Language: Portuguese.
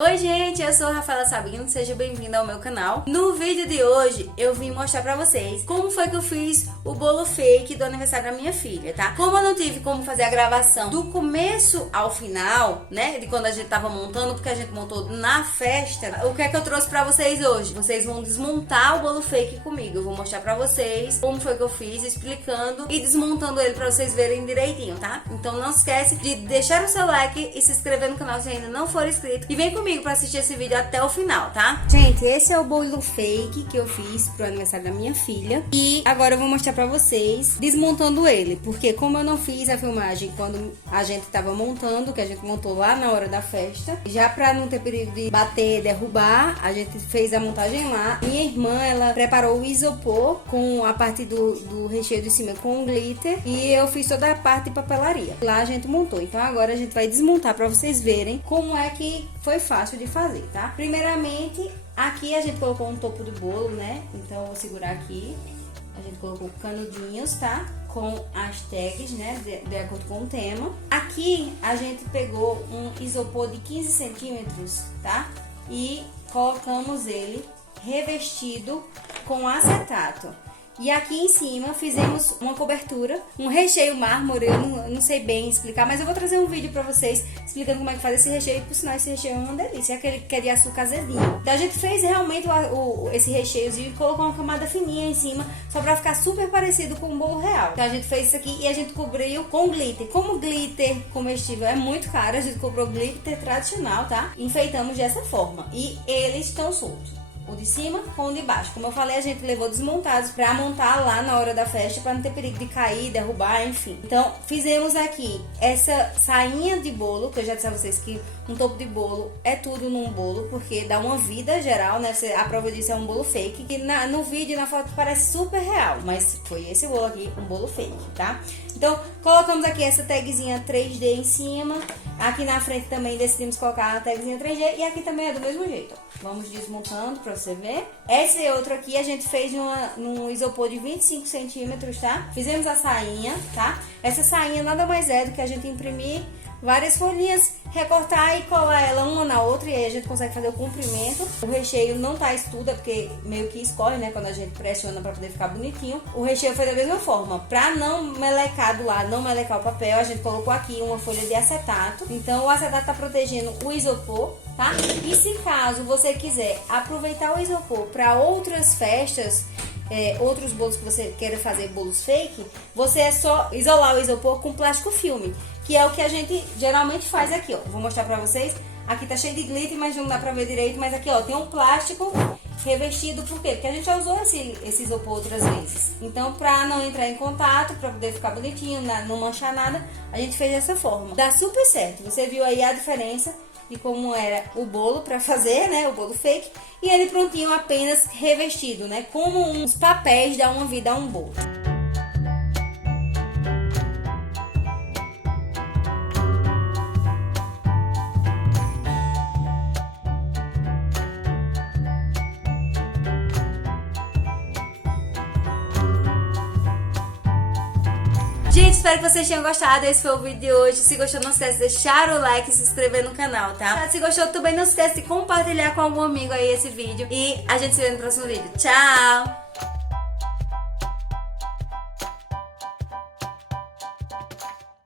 Oi gente, eu sou a Rafaela Sabino, seja bem-vindo ao meu canal. No vídeo de hoje eu vim mostrar pra vocês como foi que eu fiz o bolo fake do aniversário da minha filha, tá? Como eu não tive como fazer a gravação do começo ao final, né, de quando a gente tava montando, porque a gente montou na festa, o que é que eu trouxe pra vocês hoje? Vocês vão desmontar o bolo fake comigo, eu vou mostrar pra vocês como foi que eu fiz, explicando e desmontando ele pra vocês verem direitinho, tá? Então não esquece de deixar o seu like e se inscrever no canal se ainda não for inscrito e vem comigo pra assistir esse vídeo até o final, tá? Gente, esse é o bolo fake que eu fiz pro aniversário da minha filha. E agora eu vou mostrar pra vocês desmontando ele. Porque como eu não fiz a filmagem quando a gente tava montando, que a gente montou lá na hora da festa, já pra não ter perigo de bater, derrubar, a gente fez a montagem lá. Minha irmã, ela preparou o isopor com a parte do recheio de cima com glitter. E eu fiz toda a parte de papelaria. Lá a gente montou. Então agora a gente vai desmontar pra vocês verem como é que foi fácil de fazer, tá? Primeiramente, aqui a gente colocou um topo do bolo, né? Então eu vou segurar aqui. A gente colocou canudinhos, tá? Com as tags, né? De acordo com o tema. Aqui a gente pegou um isopor de 15 centímetros, tá? E colocamos ele revestido com acetato. E aqui em cima fizemos uma cobertura, um recheio mármore, eu não sei bem explicar, mas eu vou trazer um vídeo pra vocês explicando como é que faz esse recheio. Por sinal, esse recheio é uma delícia, é aquele que é de açúcar azedinho. Então a gente fez realmente esse recheiozinho e colocou uma camada fininha em cima, só pra ficar super parecido com o bolo real. Então a gente fez isso aqui e a gente cobriu com glitter. Como o glitter comestível é muito caro, a gente comprou glitter tradicional, tá? Enfeitamos dessa forma e eles estão soltos. O de cima com o de baixo. Como eu falei, a gente levou desmontados pra montar lá na hora da festa, pra não ter perigo de cair, derrubar, enfim. Então, fizemos aqui essa sainha de bolo, que eu já disse a vocês que um topo de bolo é tudo num bolo, porque dá uma vida geral, né? A prova disso é um bolo fake, que no vídeo, na foto, parece super real, mas foi esse bolo aqui, um bolo fake, tá? Então, colocamos aqui essa tagzinha 3D em cima. Aqui na frente também decidimos colocar a tagzinha 3D e aqui também é do mesmo jeito, ó. Vamos desmontando pra você ver. Esse outro aqui a gente fez num isopor de 25 centímetros, tá? Fizemos a sainha, tá? Essa sainha nada mais é do que a gente imprimir várias folhinhas, recortar e colar ela uma na outra, e aí a gente consegue fazer o comprimento. O recheio não tá estuda, porque meio que escorre, né, quando a gente pressiona pra poder ficar bonitinho. O recheio foi da mesma forma, pra não melecar do lado, não melecar o papel, a gente colocou aqui uma folha de acetato. Então o acetato tá protegendo o isopor, tá? E se caso você quiser aproveitar o isopor para outras festas, outros bolos que você queira fazer, bolos fake, você é só isolar o isopor com plástico filme, que é o que a gente geralmente faz aqui, ó. Vou mostrar pra vocês. Aqui tá cheio de glitter, mas não dá pra ver direito, mas aqui, ó, tem um plástico revestido. Por quê? Porque a gente já usou esse isopor outras vezes. Então, pra não entrar em contato, pra poder ficar bonitinho, não manchar nada, a gente fez dessa forma. Dá super certo. Você viu aí a diferença de como era o bolo pra fazer, né, o bolo fake, e ele prontinho apenas revestido, né, como uns papéis dá uma vida a um bolo. Gente, espero que vocês tenham gostado. Esse foi o vídeo de hoje. Se gostou, não esquece de deixar o like e se inscrever no canal, tá? Se gostou, também não esquece de compartilhar com algum amigo aí esse vídeo. E a gente se vê no próximo vídeo. Tchau!